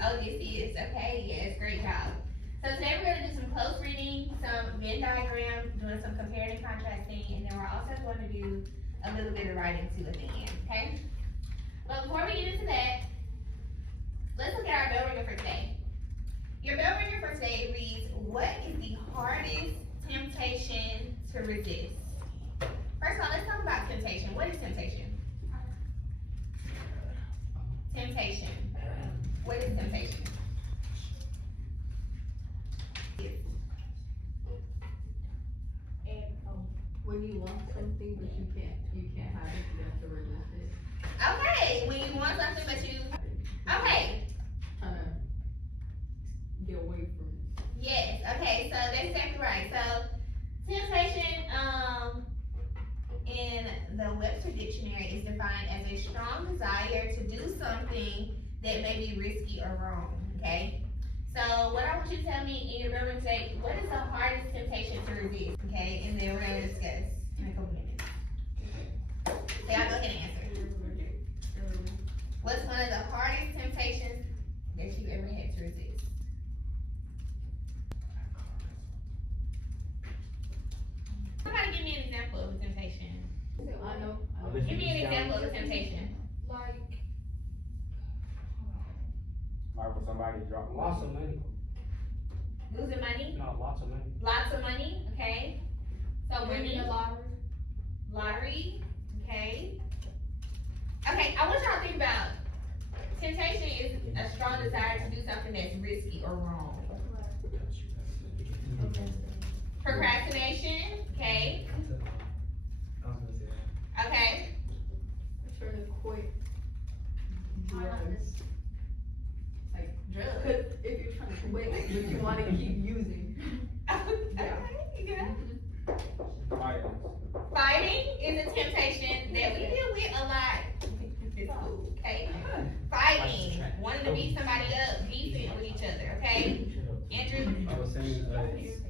Odysseus. Okay, yes, great job. So today we're gonna do some close reading, some Venn diagram, doing some comparing and contrasting, and then we're also going to do a little bit of writing too at the end, okay? But before we get into that, let's look at our bell ringer for today. Your bell ringer for today reads, what is the hardest temptation to resist? First of all, let's talk about temptation. What is temptation? Temptation. What is temptation? When you want something but you can't have it, you have to resist it. Okay, when you want something but you, okay. Trying to get away from it. Yes, okay, so that's exactly right. So temptation, in the Webster Dictionary is defined as a strong desire to do something that may be risky or wrong, okay? So what I want you to tell me in your memory today, what is the hardest temptation to resist, okay? And then we're gonna discuss in a couple minutes. So y'all go ahead and answer. What's one of the hardest temptations that you ever had to resist? Somebody give me an example of a temptation. I know. Give me an example of a temptation. Like when somebody drop lots of money. Losing money? No, lots of money. Lots of money, okay. So Winning winning the lottery. lottery, okay. Okay, I want y'all to think about temptation is a strong desire to do something that's risky or wrong. Procrastination, okay. Okay. Trying to quit drugs. Like, Drugs. cause if you're trying to quit, but you wanna keep using. Okay, yeah. violence. Fighting is a temptation that we deal with a lot in school, okay? Fighting, wanting to beat somebody up, beefing with each other, okay? Andrew? I was saying, it's,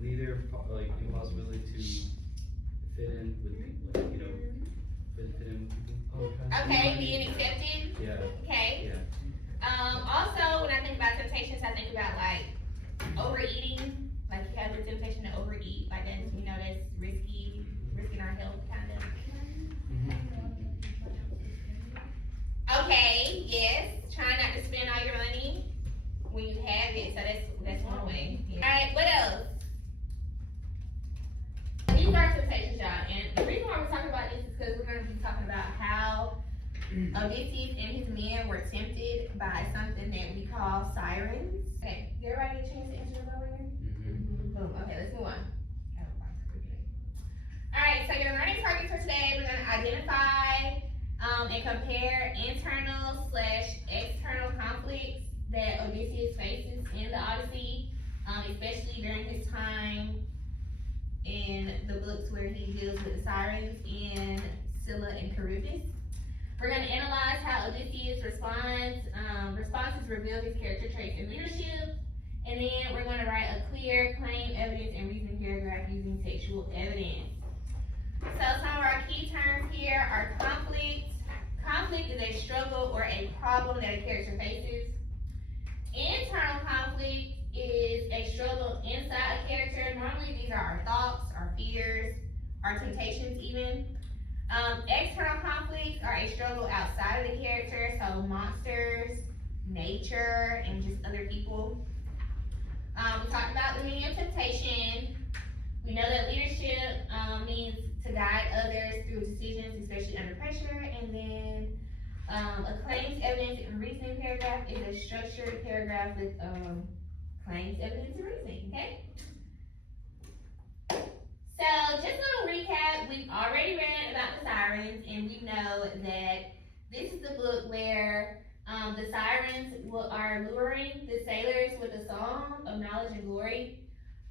neither, like, impossibility to fit in with people, like, fit in with people. Okay, being accepted, Yeah, okay? yeah. Also, when I think about temptations, I think about like overeating, like you have the temptation to overeat, like that's, that's risking our health, kind of. Okay, yes, trying not to spend all your money when you have it, so that's one way. Yeah. Alright, what else? These are temptations, y'all, and the reason why we're talking about this is because we're going to be talking about how Odysseus and his men were tempted by something that we call sirens. Okay, did everybody get a chance to answer the bell ringer? Boom, okay, let's move on. Alright, so your learning targets for today, we're going to identify and compare internal/external conflicts that Odysseus faces in the Odyssey, especially during his time in the books where he deals with the sirens in Scylla and Charybdis. We're going to analyze how Odysseus responds. Responses reveal his character traits and leadership. And then we're going to write a clear claim, evidence, and reasoning paragraph using textual evidence. So some of our key terms here are conflict. Conflict is a struggle or a problem that a character faces. Internal conflict is a struggle inside a character. Normally these are our thoughts, our fears, our temptations even. External conflicts are a struggle outside of the character, so monsters, nature, and just other people. We talked about the meaning of temptation. We know that leadership means to guide others through decisions, especially under pressure. And then a claims, evidence, and reasoning paragraph is a structured paragraph with claims, evidence, and reasoning, okay? So just a little recap, we've already read about the sirens, and we know that this is the book where the sirens are luring the sailors with a song of knowledge and glory,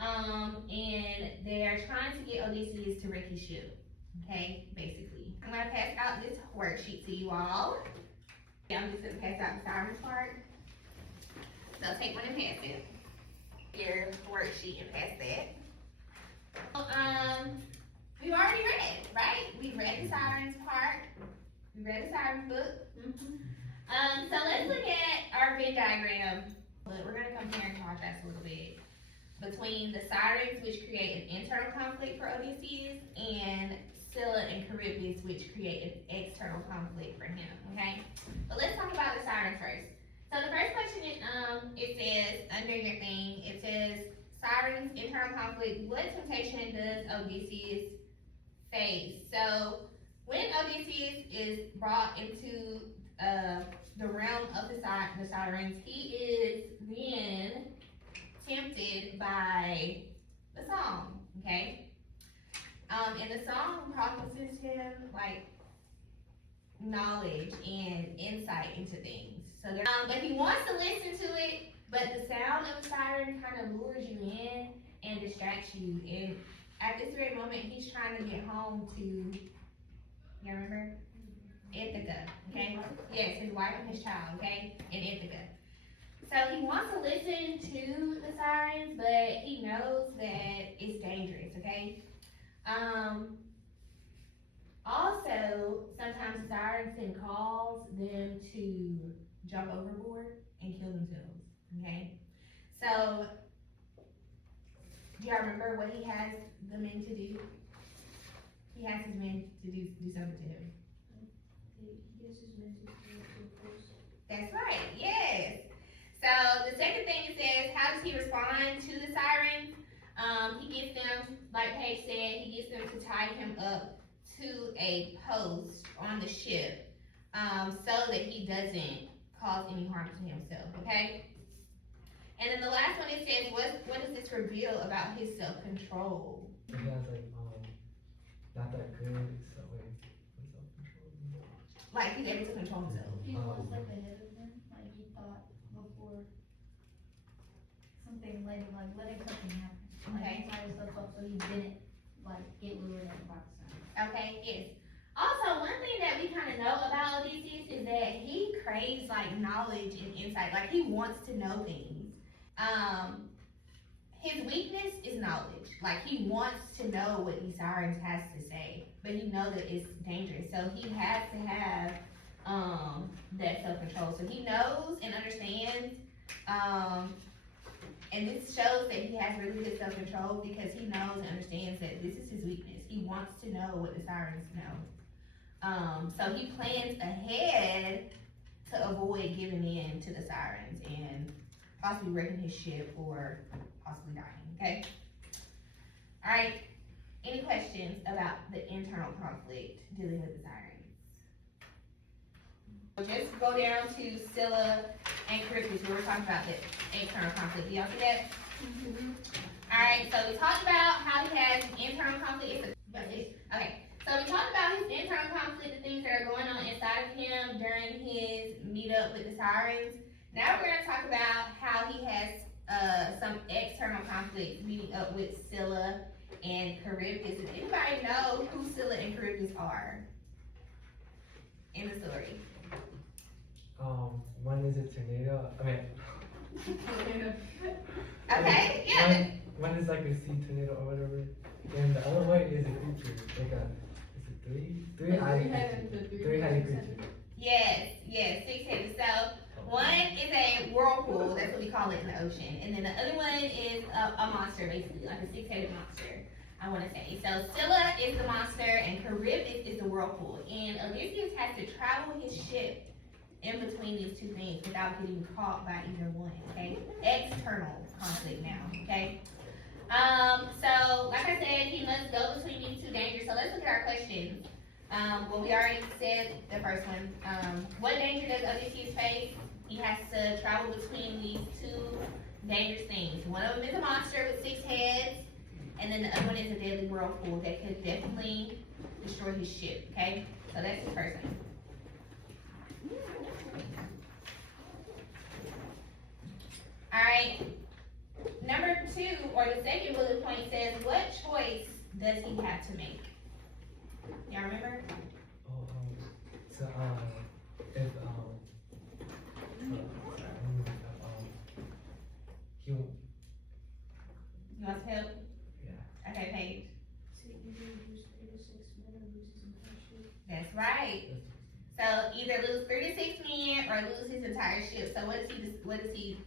and they are trying to get Odysseus to wreck his ship, okay, basically. I'm going to pass out this worksheet to you all. I'm just going to pass out the sirens part. So take one and pass it. Your worksheet and pass that. We've already read, right? We read the sirens part. We read the sirens book. So let's look at our Venn diagram. Look, we're gonna compare and contrast a little bit between the Sirens, which create an internal conflict for Odysseus, and Scylla and Charybdis, which create an external conflict for him, okay? But let's talk about the Sirens first. So the first question, it says, under your thing, it says, Sirens, internal conflict, what temptation does Odysseus face? So, when Odysseus is brought into the realm of the Sirens, he is then tempted by the song, okay? And the song promises him, like, knowledge and insight into things. So, but he wants to listen to it, but the sound of the siren kind of lures you in and distracts you. And at this very moment, he's trying to get home to, you remember? Ithaca, okay? Yes, his wife and his child, okay? In Ithaca. So he wants to listen to the sirens, but he knows that it's dangerous, okay? Also, sometimes the sirens can cause them to jump overboard and kill themselves, okay? So, do y'all remember what he has the men to do? He has his men to do something to him. That's right, yes. So the second thing it says, how does he respond to the sirens? He gets them, like Paige said, he gets them to tie him up to a post on the ship, so that he doesn't cause any harm to himself, okay? And then the last one it says, what does this reveal about his self-control? He has like not that good self-control. Like he's able to control himself. He was like ahead of him, like he thought before something like letting something happen. Like Okay. he tied himself up so he didn't like get lured in by the sun. Okay, yes. Also, one thing that we kind of know about Odysseus is that he craves like knowledge and insight. Like he wants to know things. His weakness is knowledge. Like he wants to know what these sirens has to say, but he knows that it's dangerous. So he has to have that self-control. So he knows and understands, and this shows that he has really good self-control because he knows and understands that this is his weakness. He wants to know what the sirens know. So he plans ahead to avoid giving in to the sirens and possibly wrecking his ship or possibly dying, okay? All right, any questions about the internal conflict dealing with the sirens? We'll just go down to Scylla and Charybdis where we're talking about the external conflict. Do y'all see that? All right, so we talked about how he has an internal conflict. Okay, so we talked about his internal conflict, the things that are going on inside of him during his meetup with the sirens. Now we're going to talk about how he has some external conflict meeting up with Scylla and Charybdis. Does anybody know who Scylla and Charybdis are in the story? One is a tornado. I mean, Okay, yeah. One is like a sea tornado or whatever, and the other one is a creature, like a, is it three-headed creature. Yes, six-headed. So one is a whirlpool, that's what we call it in the ocean, and then the other one is a monster, basically, like a six-headed monster, I want to say. So Scylla is the monster, and Charybdis is the whirlpool, and Odysseus has to travel his ship in between these two things without getting caught by either one, okay? External conflict now, okay? So, like I said, he must go between these two dangers. So let's look at our questions. Well, we already said the first one. What danger does Odysseus face? He has to travel between these two dangerous things. One of them is a monster with 6 heads, and then the other one is a deadly whirlpool that could definitely destroy his ship, okay? So that's the first one. Alright, number 2, or the second bullet point says, what choice does he have to make? Y'all remember? So if he will, You want some help? yeah. Okay, Paige. So you lose 36 men or loses in ship. That's right. So either lose 3 to 6 men or lose his entire ship. So what does he,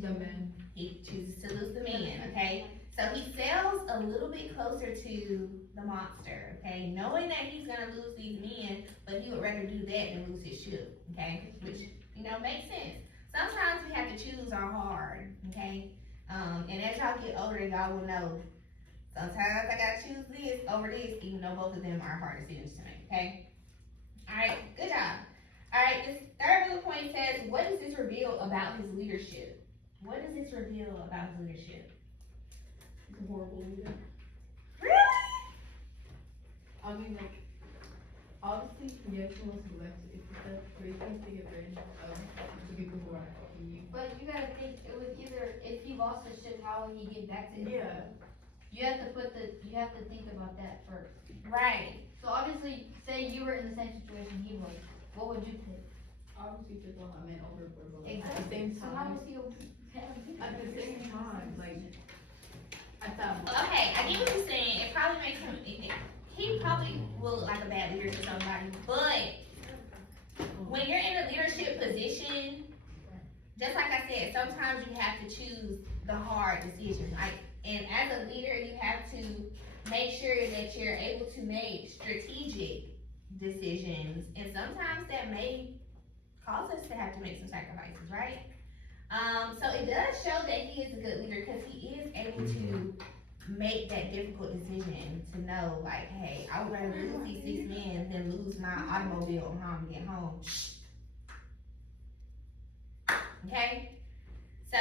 The men. he chooses to lose the men, okay? So he sails a little bit closer to the monster, okay? Knowing that he's gonna lose these men, but he would rather do that than lose his ship, okay? Which, makes sense. Sometimes we have to choose our hard, okay? And as y'all get older, y'all will know, sometimes I gotta choose this over this, even though both of them are hard decisions to make, okay? Alright, good job. Alright, this third bullet point says, what does this reveal about his leadership? What does this reveal about his leadership? He's a horrible leader. Really? I mean, like, obviously, yes, he wants to elect, it's the three things to get rid of the people who are you. But you gotta think, it was either, if he lost the ship, how would he get back to it? Yeah. You have to think about that first. Right. So obviously, say you were in the same situation he was, what would you pick? Obviously, just want my man overboard, but like, at the Exactly. same So how time, was he able to at the same time, like, I thought, Okay, I get what you're saying. It probably makes him, he probably will look like a bad leader to somebody, but when you're in a leadership position, just like I said, sometimes you have to choose the hard decision. And as a leader, you have to make sure that you're able to make strategic decisions, and sometimes that may cause us to have to make some sacrifices, right? So it does show that he is a good leader because he is able to make that difficult decision to know, like, hey, I would rather lose these 6 men than lose my automobile on how I'm get home. Okay? So,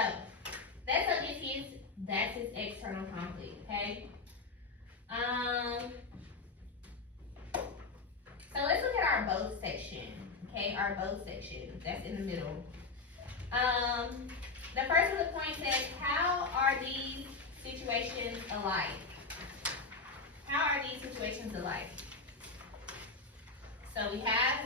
that's his external conflict, okay? So let's look at our both section, okay? Our both section, that's in the middle. The first bullet point says, how are these situations alike? How are these situations alike? So we have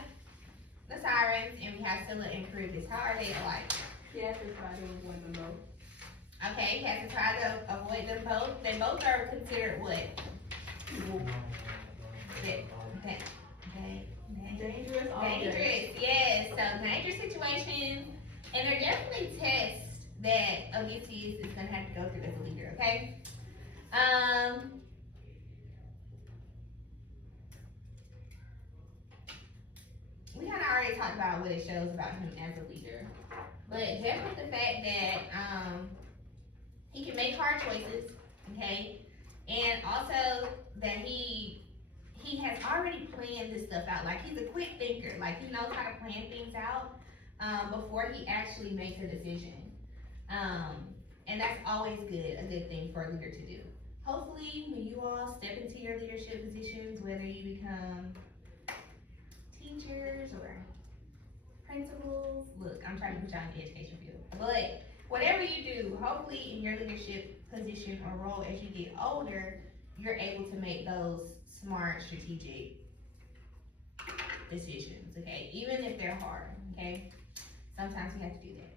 the sirens and we have Scylla and Charybdis. How are they alike? he has to try to avoid them both. Okay, he has to try to avoid them both. They both are considered what? Dangerous objects. Dangerous, yes. So dangerous situations, and they're definitely tests that Odysseus is gonna have to go through as a leader. Okay. We kind of already talked about what it shows about him as a leader, but definitely the fact that he can make hard choices, okay, and also that he has already planned this stuff out. Like, he's a quick thinker. Like, he knows how to plan things out before he actually makes a decision. And that's always a good thing for a leader to do. Hopefully, when you all step into your leadership positions, whether you become teachers or principals, look, I'm trying to put y'all in the education field. But whatever you do, hopefully in your leadership position or role as you get older, you're able to make those smart, strategic decisions, okay? Even if they're hard, okay? Sometimes you have to do that.